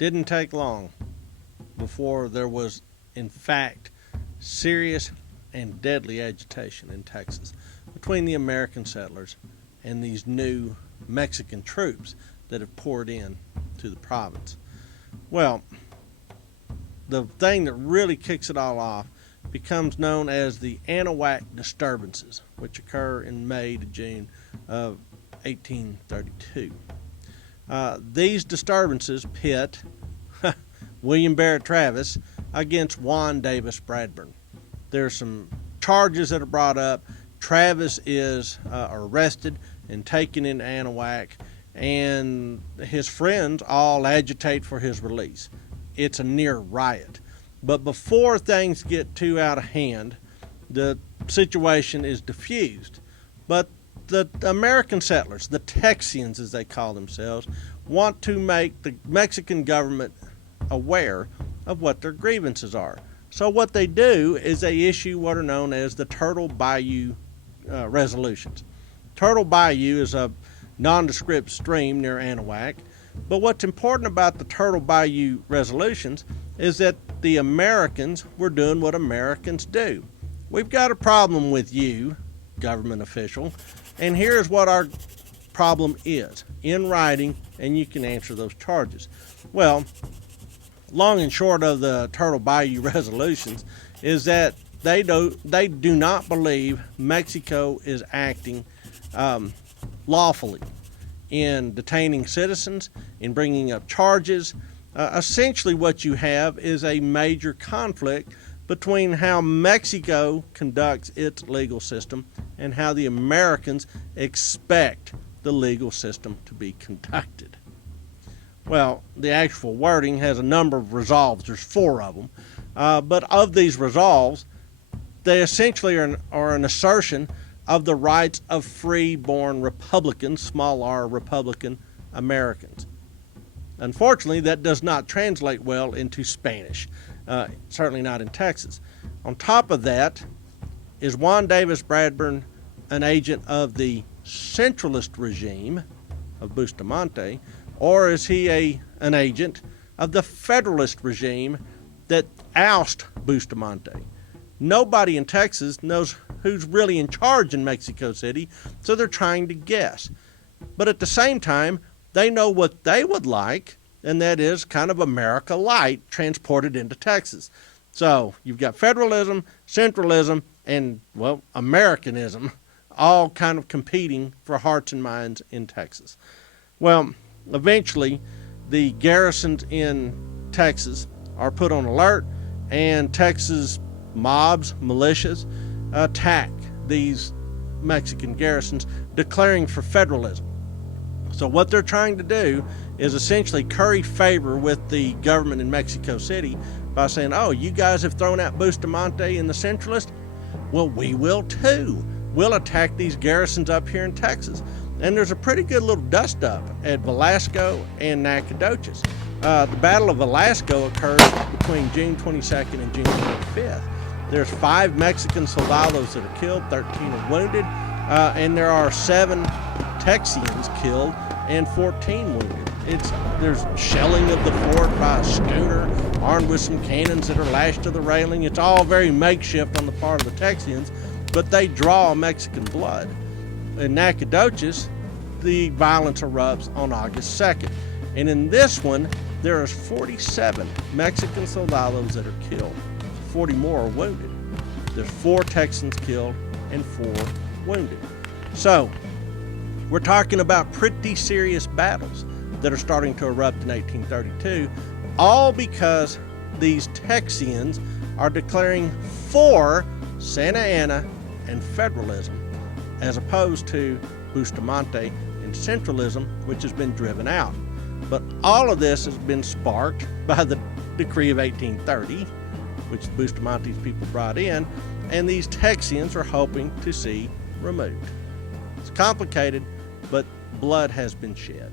didn't take long before there was, in fact, serious and deadly agitation in Texas between the American settlers and these new Mexican troops that have poured in to the province. Well, the thing that really kicks it all off becomes known as the Anahuac disturbances, which occur in May to June of 1832. These disturbances pit William Barrett Travis against Juan Davis Bradburn. There's some charges that are brought up. Travis is arrested and taken into Anahuac, and his friends all agitate for his release. It's a near riot. But before things get too out of hand, the situation is diffused. But the American settlers, the Texians as they call themselves, want to make the Mexican government aware of what their grievances are. So what they do is they issue what are known as the Turtle Bayou resolutions. Turtle Bayou is a nondescript stream near Anahuac, but what's important about the Turtle Bayou resolutions is that the Americans were doing what Americans do. We've got a problem with you, government official, and here's what our problem is in writing, and you can answer those charges. Well, long and short of the Turtle Bayou resolutions is that they do not believe Mexico is acting lawfully in detaining citizens, in bringing up charges. Essentially what you have is a major conflict between how Mexico conducts its legal system and how the Americans expect the legal system to be conducted. Well, the actual wording has a number of resolves. There's 4 of them. But of these resolves, they essentially are an assertion of the rights of free-born Republicans, small r Republican Americans. Unfortunately, that does not translate well into Spanish, certainly not in Texas. On top of that is Juan Davis Bradburn, an agent of the centralist regime of Bustamante, or is he an agent of the Federalist regime that oust Bustamante? Nobody in Texas knows who's really in charge in Mexico City, so they're trying to guess. But at the same time, they know what they would like, and that is kind of America Light transported into Texas. So you've got federalism, centralism, and, well, Americanism all kind of competing for hearts and minds in Texas. Well, eventually, the garrisons in Texas are put on alert, and Texas mobs, militias, attack these Mexican garrisons, declaring for federalism. So what they're trying to do is essentially curry favor with the government in Mexico City by saying, oh, you guys have thrown out Bustamante and the centralists? Well, we will too. We'll attack these garrisons up here in Texas. And there's a pretty good little dust-up at Velasco and Nacogdoches. The Battle of Velasco occurred between June 22nd and June 25th. There's 5 Mexican soldados that are killed, 13 are wounded, and there are 7 Texians killed and 14 wounded. There's shelling of the fort by a schooner armed with some cannons that are lashed to the railing. It's all very makeshift on the part of the Texians, but they draw Mexican blood. In Nacogdoches, the violence erupts on August 2nd. And in this one, there is 47 Mexican soldados that are killed. 40 more are wounded. There's 4 Texans killed and 4 wounded. So, we're talking about pretty serious battles that are starting to erupt in 1832, all because these Texians are declaring for Santa Anna and federalism, as opposed to Bustamante and centralism, which has been driven out. But all of this has been sparked by the decree of 1830, which Bustamante's people brought in, and these Texians are hoping to see removed. It's complicated, but blood has been shed.